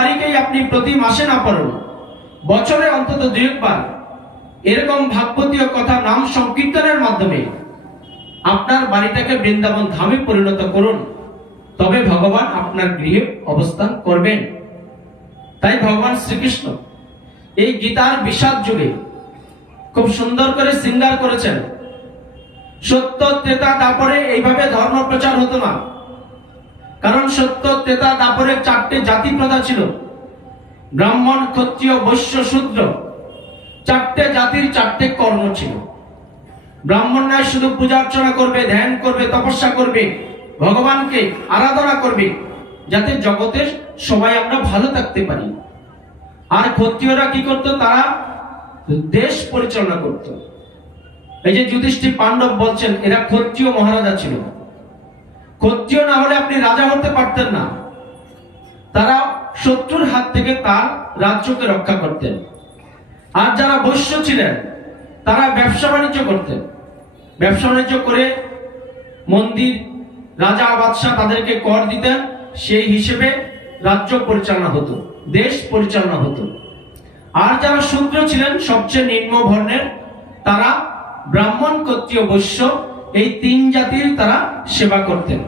বাড়িকেই আপনি প্রতি মাসে না পড়ুন, বছরে অন্তত 2 বার এরকম ভাগবতীয় কথা নাম সংকীর্তনের মাধ্যমে আপনার বাড়িটাকে বৃন্দাবন ধামে পরিণত করুন, তবে ভগবান আপনার গৃহে অবস্থান করবেন। তাই ভগবান শ্রীকৃষ্ণ এই গীতার বিষাদ যুগে খুব সুন্দর করে শৃঙ্গার করেছেন। সত্য ত্রেতা দাপরে এইভাবে ধর্ম প্রচার হতো না, কারণ সত্য ত্রেতা দাপরে 4টে জাতি প্রথা ছিল, ব্রাহ্মণ, ক্ষত্রিয়, বৈশ্য, শূদ্র। 4টে জাতির 4টে কর্ম ছিল। ব্রাহ্মণরা শুধু পূজা অর্চনা করবে, ধ্যান করবে, তপস্যা করবে, ভগবানকে আরাধনা করবে, যাতে জগতের সবাই আমরা ভালো থাকতে পারি। আর ক্ষত্রিয়রা কি করত? তারা দেশ পরিচালনা করত। এই যে যুধিষ্ঠির, পাণ্ডব বলছেন এরা ক্ষত্রিয় মহারাজা ছিল। ক্ষত্রিয় না হলে আপনি রাজা হতে পারতেন না। তারা শত্রুর হাত থেকে তার রাজ্যকে রক্ষা করতেন। আর যারা বৈশ্য ছিলেন তারা ব্যবসা বাণিজ্য করতেন। ব্যবসা বাণিজ্য করে মন্দির, রাজা, বাদশাহ তাদেরকে কর দিতেন, সেই হিসেবে রাজ্য পরিচালনা হতো, দেশ পরিচালনা হতো। আর যারা শূদ্র ছিলেন, সবচেয়ে নিম্ন বর্ণের, তারা ব্রাহ্মণ, ক্ষত্রিয়, বৈশ্য, এই 3 জাতির তারা সেবা করতেন।